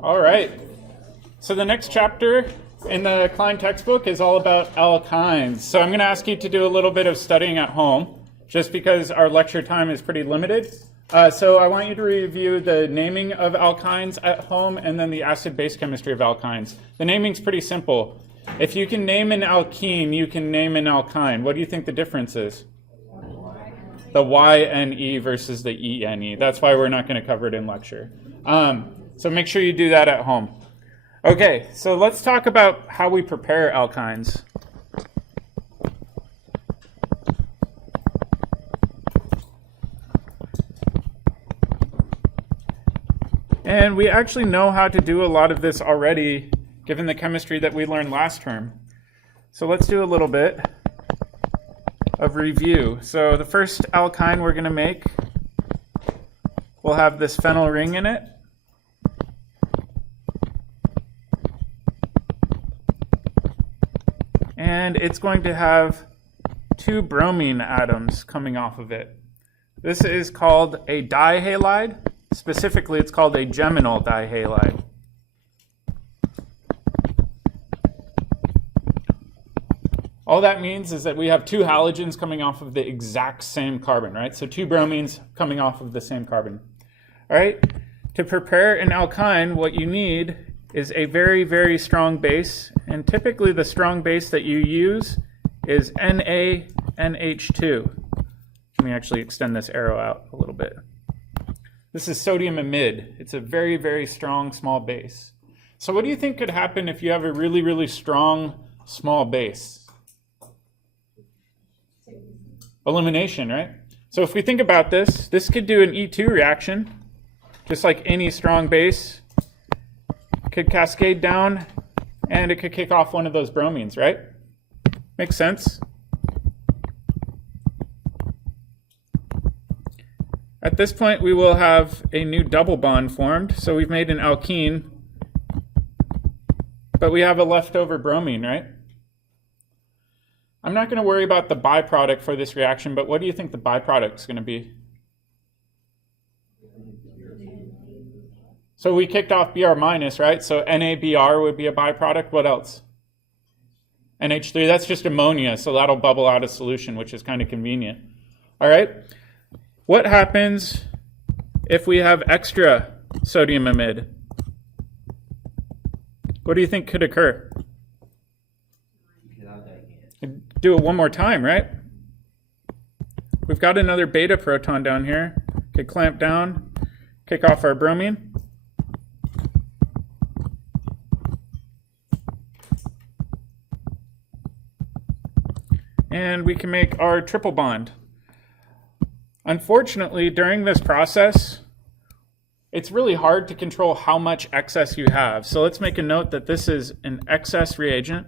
All right. So the next chapter in the Klein textbook is all about alkynes. So I'm going to ask you to do a little bit of studying at home, just because our lecture time is pretty limited. So I want you to review the naming of alkynes at home and then the acid-base chemistry of alkynes. The naming's pretty simple. If you can name an alkene, you can name an alkyne. What do you think the difference is? The YNE versus the ENE. That's why we're not going to cover it in lecture. So make sure you do that at home. Okay, so let's talk about how we prepare alkynes. And we actually know how to do a lot of this already, given the chemistry that we learned last term. So let's do a little bit of review. So the first alkyne we're going to make will have this phenyl ring in it. And it's going to have 2 bromine atoms coming off of it. This is called a dihalide. Specifically, it's called a geminal dihalide. All that means is that we have 2 halogens coming off of the exact same carbon, right? So 2 bromines coming off of the same carbon. All right? To prepare an alkyne, what you need is a very, very strong base. And typically the strong base that you use is NaNH2. Let me actually extend this arrow out a little bit. This is sodium amide. It's a very, very strong small base. So what do you think could happen if you have a really, really strong small base? Elimination, right? So if we think about this, this could do an E2 reaction, just like any strong base. Could cascade down, and it could kick off one of those bromines, right? Makes sense? At this point, we will have a new double bond formed. So we've made an alkene, but we have a leftover bromine, right? I'm not going to worry about the byproduct for this reaction, but what do you think the byproduct is going to be? So we kicked off Br minus, right? So NaBr would be a byproduct. What else? NH3, that's just ammonia, so that'll bubble out of solution, which is kind of convenient. All right? What happens if we have extra sodium amide? What do you think could occur? Do it one more time, right? We've got another beta proton down here. Could clamp down, kick off our bromine. And we can make our triple bond. Unfortunately, during this process, it's really hard to control how much excess you have. So let's make a note that this is an excess reagent.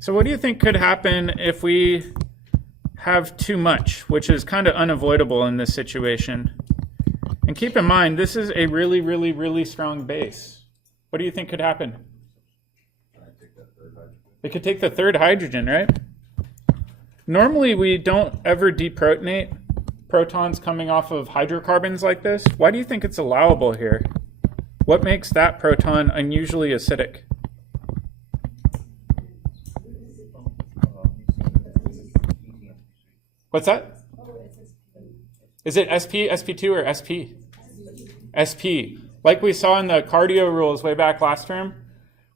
So what do you think could happen if we have too much, which is kind of unavoidable in this situation? And keep in mind, this is a really, really, really strong base. What do you think could happen? It could take the third hydrogen, right? Normally, we don't ever deprotonate protons coming off of hydrocarbons like this. Why do you think it's allowable here? What makes that proton unusually acidic? What's that? Is it SP, SP2, or SP? SP. Like we saw in the cardio rules way back last term,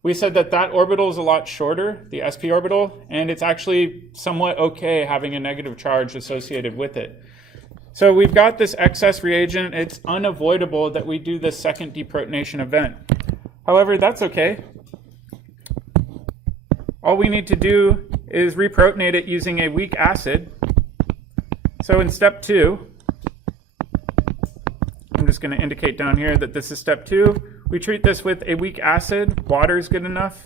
we said that that orbital is a lot shorter, the SP orbital, and it's actually somewhat okay having a negative charge associated with it. So we've got this excess reagent. It's unavoidable that we do this second deprotonation event. However, that's okay. All we need to do is reprotonate it using a weak acid. So in step 2, I'm just going to indicate down here that this is step 2. We treat this with a weak acid. Water is good enough.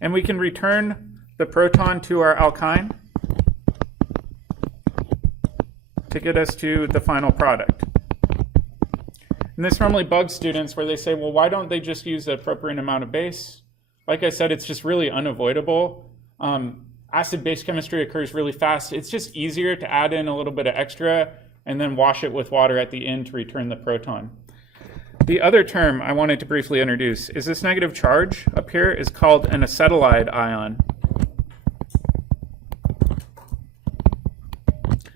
And we can return the proton to our alkyne to get us to the final product. And this normally bugs students where they say, well, why don't they just use the appropriate amount of base? Like I said, it's just really unavoidable. Acid-base chemistry occurs really fast. It's just easier to add in a little bit of extra and then wash it with water at the end to return the proton. The other term I wanted to briefly introduce is this negative charge up here is called an acetylide ion.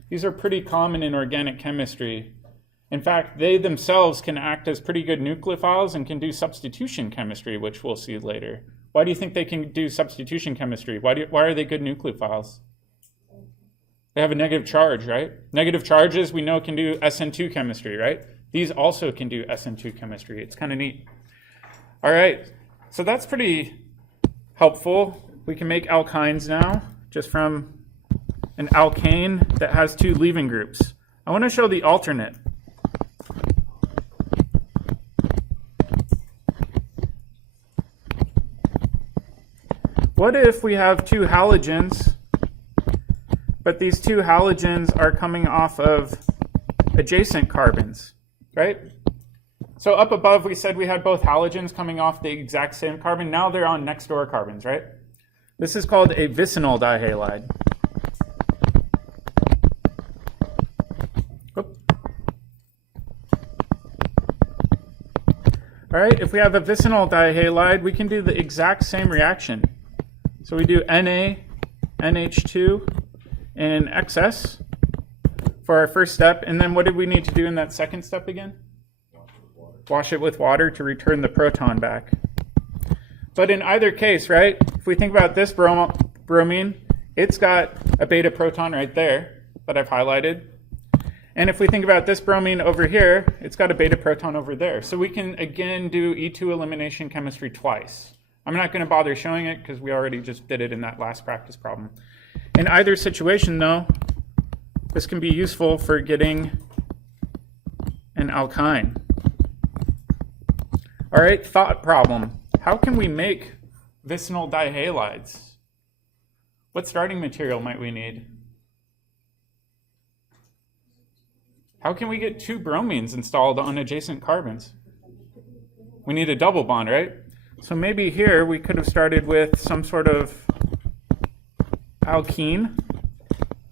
These are pretty common in organic chemistry. In fact, they themselves can act as pretty good nucleophiles and can do substitution chemistry, which we'll see later. Why do you think they can do substitution chemistry? Why are they good nucleophiles? They have a negative charge, right? Negative charges we know can do SN2 chemistry, right? These also can do SN2 chemistry. It's kind of neat. All right, so that's pretty helpful. We can make alkynes now just from an alkane that has two leaving groups. I want to show the alternate. What if we have two halogens, but these two halogens are coming off of adjacent carbons, right? So up above we said we had both halogens coming off the exact same carbon. Now they're on next door carbons, right? This is called a vicinal dihalide. All right, if we have a vicinal dihalide, we can do the exact same reaction. So we do Na, NH2, and XS for our first step. And then what did we need to do in that second step again? Wash it with water to return the proton back. But in either case, right, if we think about this bromine, it's got a beta proton right there that I've highlighted. And if we think about this bromine over here, it's got a beta proton over there. So we can, again, do E2 elimination chemistry twice. I'm not going to bother showing it because we already just did it in that last practice problem. In either situation, though, this can be useful for getting an alkyne. All right, thought problem. How can we make vicinal dihalides? What starting material might we need? How can we get two bromines installed on adjacent carbons? We need a double bond, right? So maybe here we could have started with some sort of alkene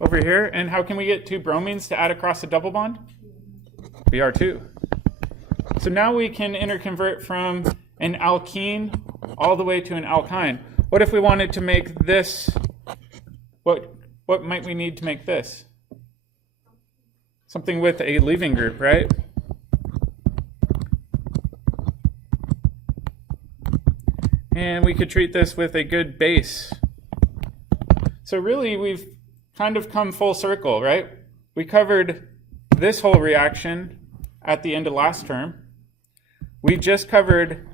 over here. And how can we get two bromines to add across a double bond? Br2. So now we can interconvert from an alkene all the way to an alkyne. What if we wanted to make this? What might we need to make this? Something with a leaving group, right? And we could treat this with a good base. So really, we've kind of come full circle, right? We covered this whole reaction at the end of last term. We just covered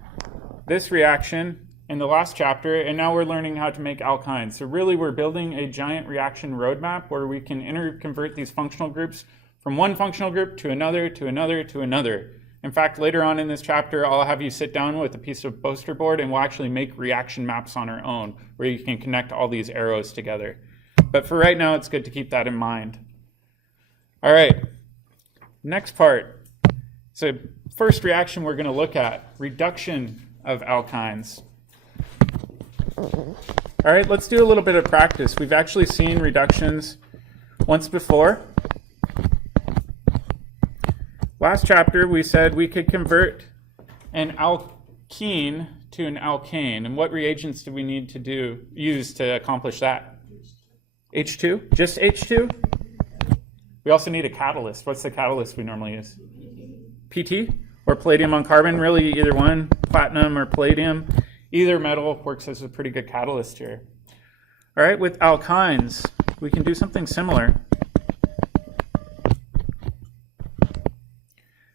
this reaction in the last chapter, and now we're learning how to make alkynes. So really, we're building a giant reaction roadmap where we can interconvert these functional groups from one functional group to another, to another, to another. In fact, later on in this chapter, I'll have you sit down with a piece of poster board and we'll actually make reaction maps on our own where you can connect all these arrows together. But for right now, it's good to keep that in mind. All right, next part. So first reaction we're going to look at, reduction of alkynes. All right, let's do a little bit of practice. We've actually seen reductions once before. Last chapter, we said we could convert an alkene to an alkane. And what reagents do we need to use to accomplish that? H2? Just H2? We also need a catalyst. What's the catalyst we normally use? PT? Or palladium on carbon? Really, either one, platinum or palladium. Either metal works as a pretty good catalyst here. All right, with alkynes, we can do something similar.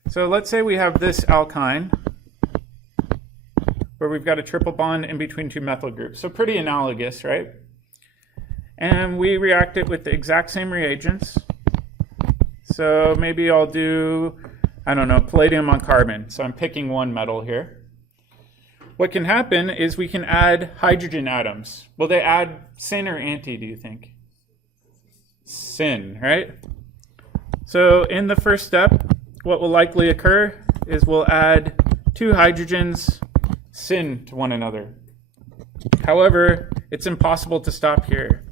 So let's say we have this alkyne where we've got a triple bond in between two methyl groups. So pretty analogous, right? And we react it with the exact same reagents. So maybe I'll do, I don't know, palladium on carbon. So I'm picking one metal here. What can happen is we can add hydrogen atoms. Will they add syn or anti, do you think? Syn, right? So in the first step, what will likely occur is we'll add two hydrogens syn to one another. However, it's impossible to stop here.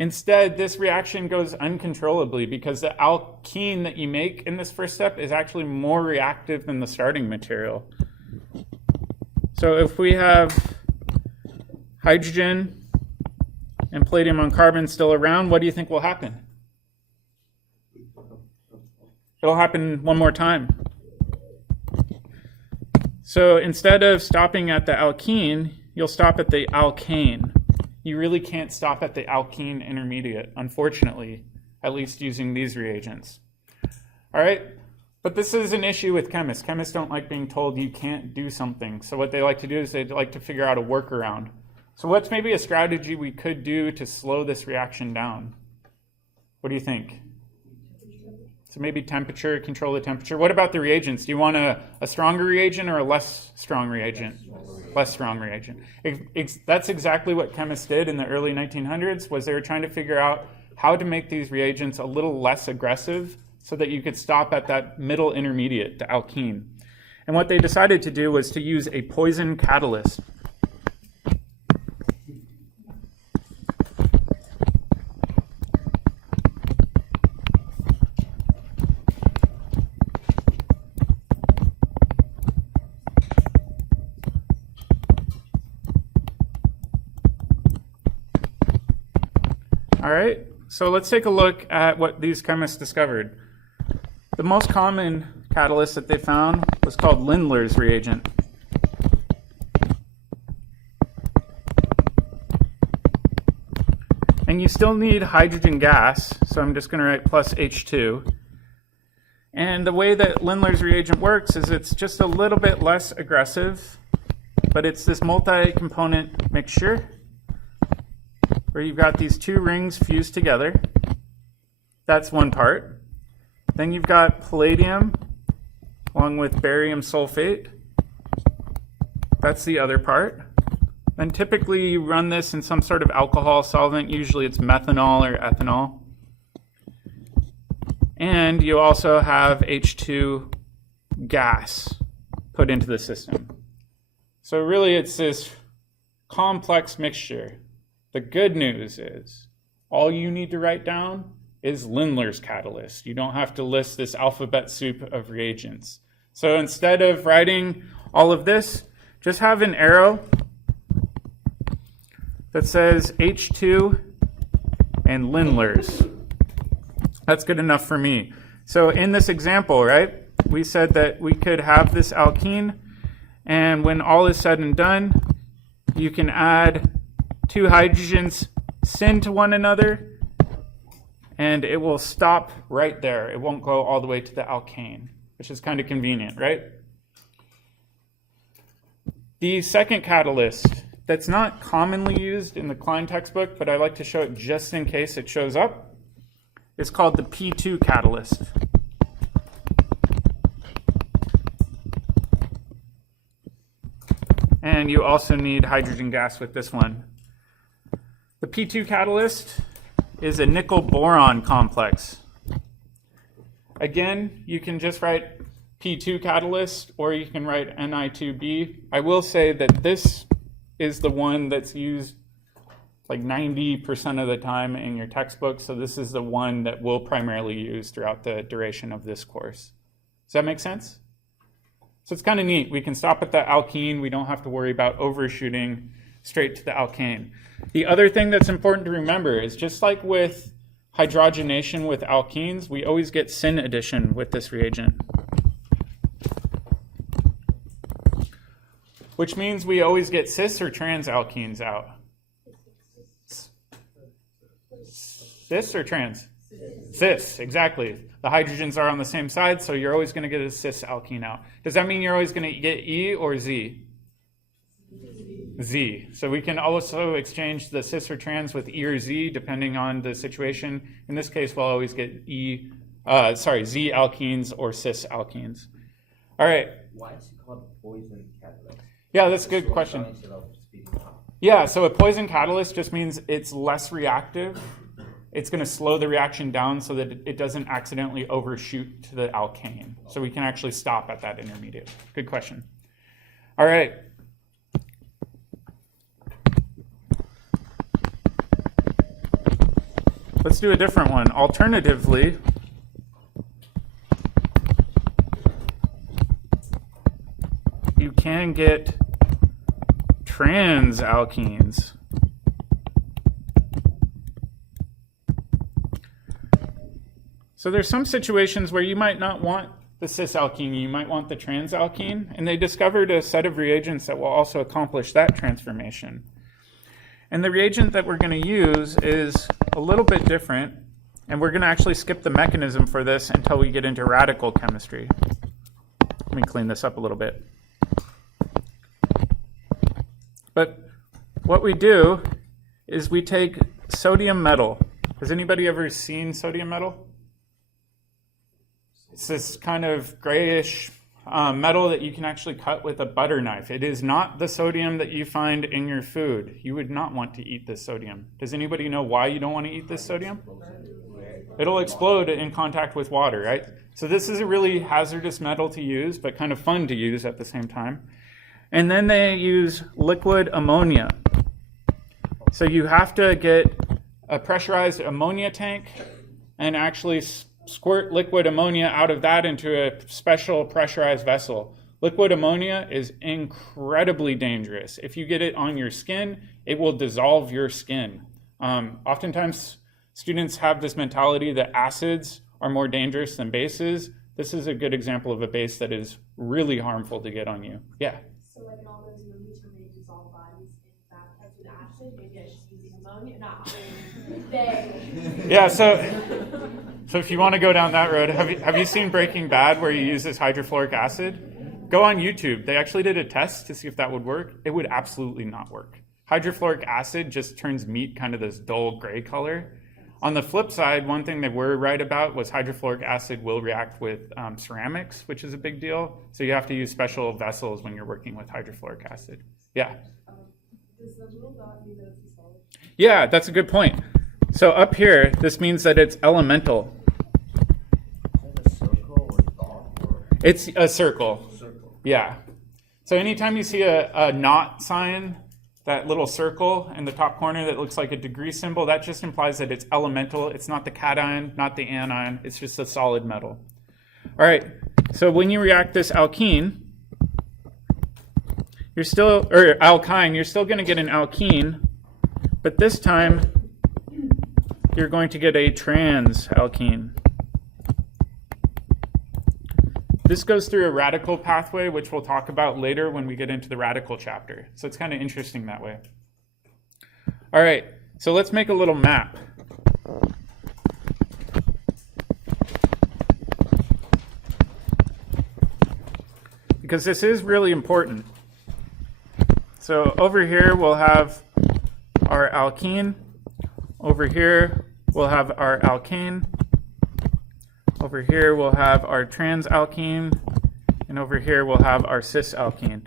Instead, this reaction goes uncontrollably because the alkene that you make in this first step is actually more reactive than the starting material. So if we have hydrogen and palladium on carbon still around, what do you think will happen? It'll happen one more time. So instead of stopping at the alkene, you'll stop at the alkane. You really can't stop at the alkene intermediate, unfortunately, at least using these reagents. All right, but this is an issue with chemists. Chemists don't like being told you can't do something. So what they like to do is they like to figure out a workaround. So what's maybe a strategy we could do to slow this reaction down? What do you think? So maybe temperature, control the temperature. What about the reagents? Do you want a stronger reagent or a less strong reagent? Less strong reagent. That's exactly what chemists did in the early 1900s, was they were trying to figure out how to make these reagents a little less aggressive so that you could stop at that middle intermediate, the alkene. And what they decided to do was to use a poison catalyst. All right, so let's take a look at what these chemists discovered. The most common catalyst that they found was called Lindlar's reagent. And you still need hydrogen gas, so I'm just going to write plus H2. And the way that Lindlar's reagent works is it's just a little bit less aggressive, but it's this multi-component mixture where you've got these two rings fused together. That's one part. Then you've got palladium along with barium sulfate. That's the other part. Then typically you run this in some sort of alcohol solvent. Usually it's methanol or ethanol. And you also have H2 gas put into the system. So really it's this complex mixture. The good news is all you need to write down is Lindlar's catalyst. You don't have to list this alphabet soup of reagents. So instead of writing all of this, just have an arrow that says H2 and Lindlar's. That's good enough for me. So in this example, right, we said that we could have this alkene, and when all is said and done, you can add two hydrogens syn to one another, and it will stop right there. It won't go all the way to the alkane, which is kind of convenient, right? The second catalyst that's not commonly used in the Klein textbook, but I like to show it just in case it shows up, is called the P2 catalyst. And you also need hydrogen gas with this one. The P2 catalyst is a nickel-boron complex. Again, you can just write P2 catalyst, or you can write Ni2B. I will say that this is the one that's used like 90% of the time in your textbook, so this is the one that we'll primarily use throughout the duration of this course. Does that make sense? So it's kind of neat. We can stop at the alkene. We don't have to worry about overshooting straight to the alkane. The other thing that's important to remember is just like with hydrogenation with alkenes, we always get syn addition with this reagent. Which means we always get cis or trans alkenes out. Cis or trans? Cis, exactly. The hydrogens are on the same side, so you're always going to get a cis alkene out. Does that mean you're always going to get E or Z? Z. So we can also exchange the cis or trans with E or Z depending on the situation. In this case, we'll always get Z alkenes or cis alkenes. All right. Why is it called poison catalyst? Yeah, that's a good question. Yeah, so a poison catalyst just means it's less reactive. It's going to slow the reaction down so that it doesn't accidentally overshoot to the alkane. So we can actually stop at that intermediate. Good question. All right. let's do a different one. Alternatively, you can get trans alkenes. So there's some situations where you might not want the cis alkene, you might want the trans alkene, and they discovered a set of reagents that will also accomplish that transformation. And the reagent that we're going to use is a little bit different, and we're going to actually skip the mechanism for this until we get into radical chemistry. Let me clean this up a little bit. But what we do is we take sodium metal. Has anybody ever seen sodium metal? It's this kind of grayish metal that you can actually cut with a butter knife. It is not the sodium that you find in your food. You would not want to eat this sodium. Does anybody know why you don't want to eat this sodium? It'll explode in contact with water, right? So this is a really hazardous metal to use, but kind of fun to use at the same time. And then they use liquid ammonia. So you have to get a pressurized ammonia tank and actually squirt liquid ammonia out of that into a special pressurized vessel. Liquid ammonia is incredibly dangerous. If you get it on your skin, it will dissolve your skin. Oftentimes, students have this mentality that acids are more dangerous than bases. This is a good example of a base that is really harmful to get on you. Yeah? So like in all those movies where they dissolve bodies in bathtubs with acid, maybe I should be using ammonia, not they. Yeah, so if you want to go down that road, have you seen Breaking Bad where you use this hydrofluoric acid? Go on YouTube. They actually did a test to see if that would work. It would absolutely not work. Hydrofluoric acid just turns meat kind of this dull gray color. On the flip side, one thing they were right about was hydrofluoric acid will react with ceramics, which is a big deal. So you have to use special vessels when you're working with hydrofluoric acid. Yeah? Does the little dot mean that it's a solid? Yeah, that's a good point. So up here, this means that it's elemental. Is that a circle or dot? Or It's a circle. circle? Yeah. So anytime you see a not sign, that little circle in the top corner that looks like a degree symbol, that just implies that it's elemental. It's not the cation, not the anion. It's just a solid metal. All right. So when you react this alkene, alkyne, you're still going to get an alkene, but this time you're going to get a trans alkene. This goes through a radical pathway, which we'll talk about later when we get into the radical chapter. So it's kind of interesting that way. All right, so let's make a little map. Because this is really important. So over here we'll have our alkene. Over here we'll have our alkane. Over here we'll have our trans alkene, and over here we'll have our cis alkene.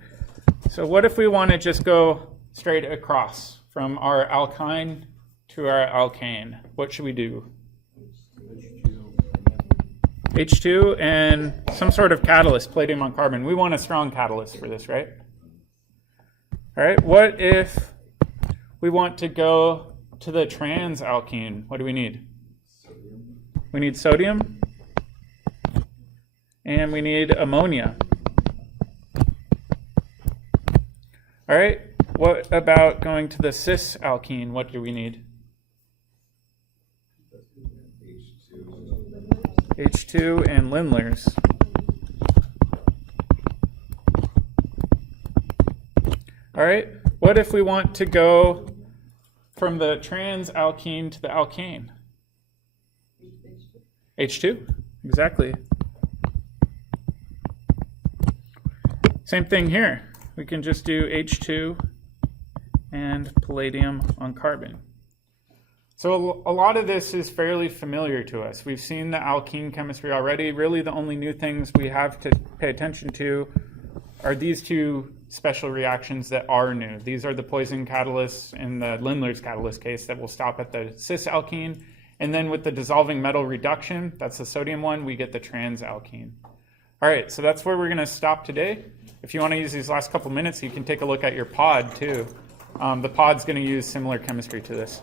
So what if we want to just go straight across from our alkyne to our alkane? What should we do? H2 and some sort of catalyst, palladium on carbon. We want a strong catalyst for this, right? All right, what if we want to go to the trans alkene? What do we need? Sodium. We need sodium. And we need ammonia. All right, what about going to the cis alkene? What do we need? H2 and Lindlers. All right, what if we want to go from the trans alkene to the alkane? H2, exactly. Same thing here. We can just do H2 and palladium on carbon. So a lot of this is fairly familiar to us. We've seen the alkene chemistry already. Really the only new things we have to pay attention to are these two special reactions that are new. These are the poison catalysts in the Lindlar's catalyst case that will stop at the cis alkene. And then with the dissolving metal reduction, that's the sodium one, we get the trans alkene. All right, so that's where we're going to stop today. If you want to use these last couple minutes, you can take a look at your pod too. The pod's going to use similar chemistry to this.